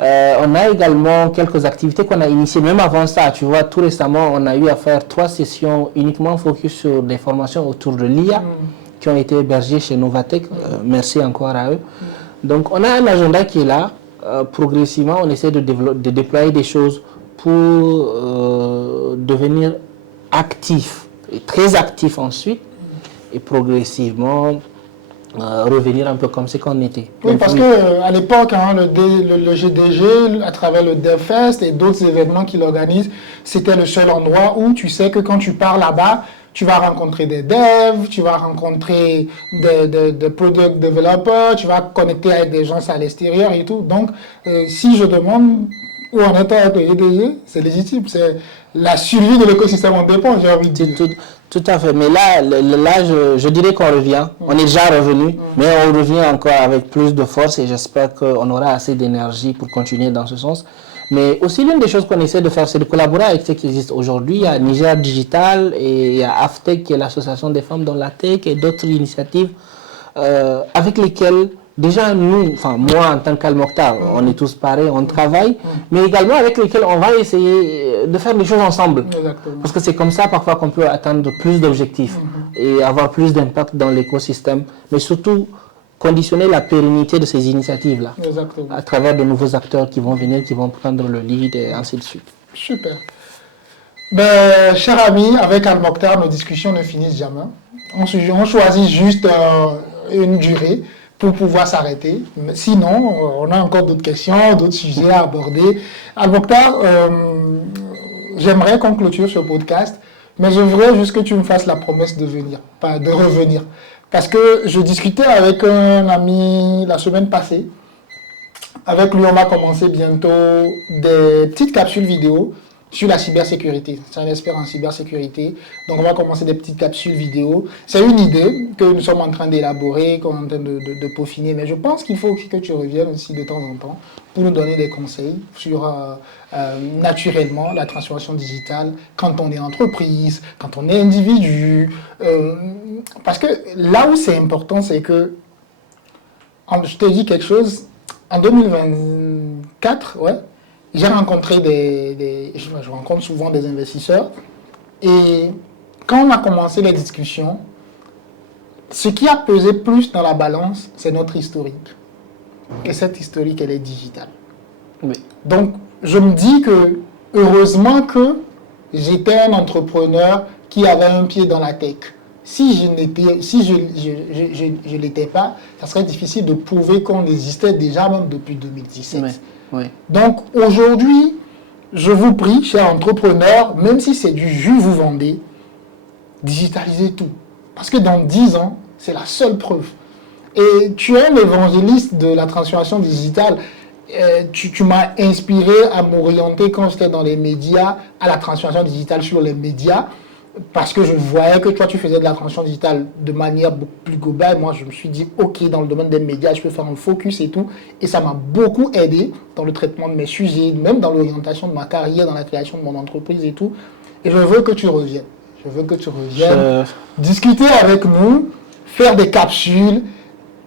On a également quelques activités qu'on a initiées, même avant ça, tu vois, tout récemment, on a eu à faire 3 sessions uniquement focus sur des formations autour de l'IA qui ont été hébergées chez Novatech. Merci encore à eux. Donc, on a un agenda qui est là. Progressivement, on essaie de déployer des choses pour devenir actif, et très actif ensuite, et progressivement revenir un peu comme ce qu'on était. Oui, donc, parce qu'à l'époque, le GDG, à travers le DevFest et d'autres événements qu'il organise, c'était le seul endroit où tu sais que quand tu pars là-bas, tu vas rencontrer des devs, tu vas rencontrer des product developers, tu vas connecter avec des gens à l'extérieur et tout. Donc, si je demande où en est avec le GDG, c'est légitime. C'est la survie de l'écosystème en dépend, j'ai envie de dire. Tout à fait, mais là je dirais qu'on revient, on est déjà revenu, mais on revient encore avec plus de force et j'espère qu'on aura assez d'énergie pour continuer dans ce sens. Mais aussi l'une des choses qu'on essaie de faire, c'est de collaborer avec ceux qui existent aujourd'hui. Il y a Niger Digital et il y a AFTEC qui est l'association des femmes dans la tech et d'autres initiatives avec lesquelles déjà nous, enfin moi en tant qu'Al Mokhtar, on est tous pareils, on travaille, mais également avec lesquels on va essayer de faire des choses ensemble. Exactement. Parce que c'est comme ça parfois qu'on peut atteindre plus d'objectifs et avoir plus d'impact dans l'écosystème, mais surtout conditionner la pérennité de ces initiatives-là à travers de nouveaux acteurs qui vont venir, qui vont prendre le lead et ainsi de suite. Super. Ben, chers amis, avec Al Mokhtar, nos discussions ne finissent jamais. On choisit juste une durée pour pouvoir s'arrêter. Sinon, on a encore d'autres questions, d'autres sujets à aborder. Al Mokhtar, j'aimerais qu'on clôture ce podcast, mais je voudrais juste que tu me fasses la promesse de revenir. Parce que je discutais avec un ami la semaine passée. Avec lui, on va commencer bientôt des petites capsules vidéo sur la cybersécurité. C'est un expert en cybersécurité. Donc, on va commencer des petites capsules vidéo. C'est une idée que nous sommes en train d'élaborer, qu'on est en train de peaufiner. Mais je pense qu'il faut que tu reviennes aussi de temps en temps pour nous donner des conseils sur naturellement la transformation digitale quand on est entreprise, quand on est individu. Parce que là où c'est important, c'est que, je te dis quelque chose, en 2024, j'ai rencontré je rencontre souvent des investisseurs et quand on a commencé les discussions, ce qui a pesé plus dans la balance, c'est notre historique. Et cette historique, elle est digitale. Oui. Donc, je me dis que, heureusement que j'étais un entrepreneur qui avait un pied dans la tech. Si je l'étais pas, ça serait difficile de prouver qu'on existait déjà même depuis 2017. Oui. Donc aujourd'hui, je vous prie, chers entrepreneurs, même si c'est du jus vous vendez, digitalisez tout. Parce que dans 10 ans, c'est la seule preuve. Et tu es l'évangéliste de la transformation digitale. Tu m'as inspiré à m'orienter quand j'étais dans les médias, à la transformation digitale sur les médias, parce que je voyais que toi, tu faisais de la transformation digitale de manière beaucoup plus globale. Moi, je me suis dit, OK, dans le domaine des médias, je peux faire un focus et tout. Et ça m'a beaucoup aidé dans le traitement de mes sujets, même dans l'orientation de ma carrière, dans la création de mon entreprise et tout. Et je veux que tu reviennes. Je veux que tu reviennes, discuter avec nous, faire des capsules,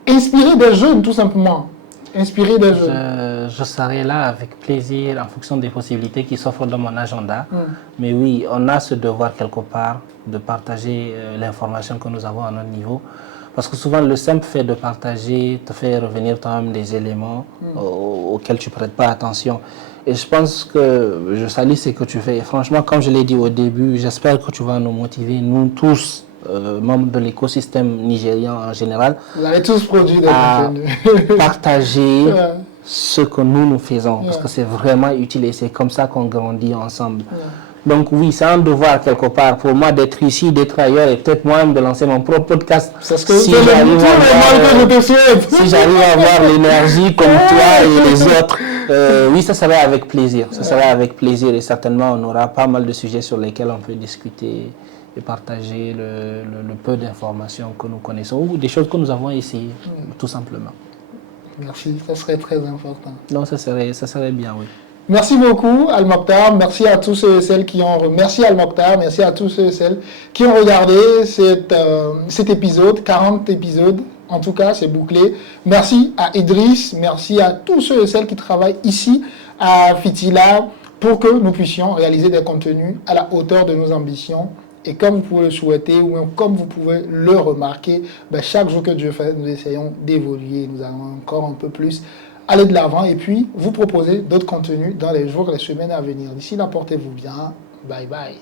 inspirer des jeunes, tout simplement. Inspirer des jeunes. Je serai là avec plaisir en fonction des possibilités qui s'offrent dans mon agenda. Mais oui, on a ce devoir quelque part de partager l'information que nous avons à notre niveau. Parce que souvent, le simple fait de partager te fait revenir toi-même des éléments auxquels tu ne prêtes pas attention. Et je pense que je salue ce que tu fais. Et franchement, comme je l'ai dit au début, j'espère que tu vas nous motiver, nous tous, membres de l'écosystème nigérian en général, vous avez tous produit des contenus. Partager ce que nous faisons, parce que c'est vraiment utile et c'est comme ça qu'on grandit ensemble. Donc oui, c'est un devoir quelque part pour moi d'être ici, d'être ailleurs et peut-être moi-même de lancer mon propre podcast. C'est ce que si j'arrive à avoir l'énergie comme toi et les autres, oui, ça serait avec plaisir. Ça serait avec plaisir et certainement on aura pas mal de sujets sur lesquels on peut discuter et partager le peu d'informations que nous connaissons ou des choses que nous avons essayées, tout simplement. Merci, ça serait très important. Non, ça serait bien, oui. Merci beaucoup, Al-Mokhtar. Merci à tous ceux et celles qui ont... Merci Al-Mokhtar, merci à tous ceux et celles qui ont regardé cet épisode, 40 épisodes. En tout cas, c'est bouclé. Merci à Idriss, merci à tous ceux et celles qui travaillent ici à Fitila pour que nous puissions réaliser des contenus à la hauteur de nos ambitions. Et comme vous pouvez le souhaiter, ou même comme vous pouvez le remarquer, chaque jour que Dieu fait, nous essayons d'évoluer. Nous allons encore un peu plus aller de l'avant et puis vous proposer d'autres contenus dans les jours et les semaines à venir. D'ici là, portez-vous bien. Bye bye.